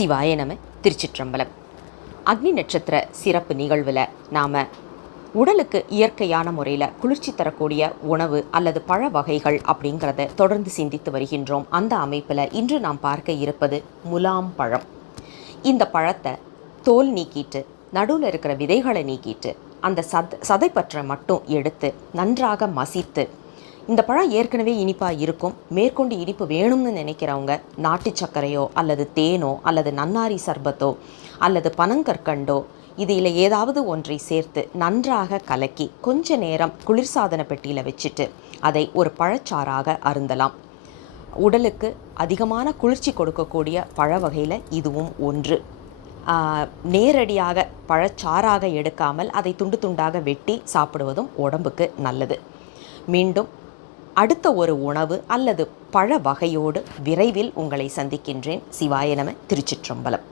சிவாய நம திருச்சிற்றம்பலம். அக்னி நட்சத்திர சிறப்பு நிகழ்வில் நாம் உடலுக்கு இயற்கையான முறையில் குளிர்ச்சி தரக்கூடிய உணவு அல்லது பழ வகைகள் அப்படிங்கிறத தொடர்ந்து சிந்தித்து வருகின்றோம். அந்த அமைப்பில் இன்று நாம் பார்க்க இருப்பது முலாம் பழம். இந்த பழத்தை தோல் நீக்கிட்டு நடுவில் இருக்கிற விதைகளை நீக்கிட்டு அந்த சத சதைப்பற்றை மட்டும் எடுத்து நன்றாக மசித்து இந்த பழம் ஏற்கனவே இனிப்பாக இருக்கும். மேற்கொண்டு இனிப்பு வேணும்னு நினைக்கிறவங்க நாட்டு சர்க்கரையோ அல்லது தேனோ அல்லது நன்னாரி சர்பத்தோ அல்லது பனங்கற்கண்டோ இதில் ஏதாவது ஒன்றை சேர்த்து நன்றாக கலக்கி கொஞ்ச நேரம் குளிர்சாதன பெட்டியில் வச்சுட்டு அதை ஒரு பழச்சாறாக அருந்தலாம். உடலுக்கு அதிகமான குளிர்ச்சி கொடுக்கக்கூடிய பழ வகையில் இதுவும் ஒன்று. நேரடியாக பழச்சாறாக எடுக்காமல் அதை துண்டு துண்டாக வெட்டி சாப்பிடுவதும் உடம்புக்கு நல்லது. மீண்டும் அடுத்த ஒரு உணவு அல்லது பழ வகையோடு விரைவில் உங்களை சந்திக்கின்றேன். சிவாய நம திருச்சிற்றம்பலம்.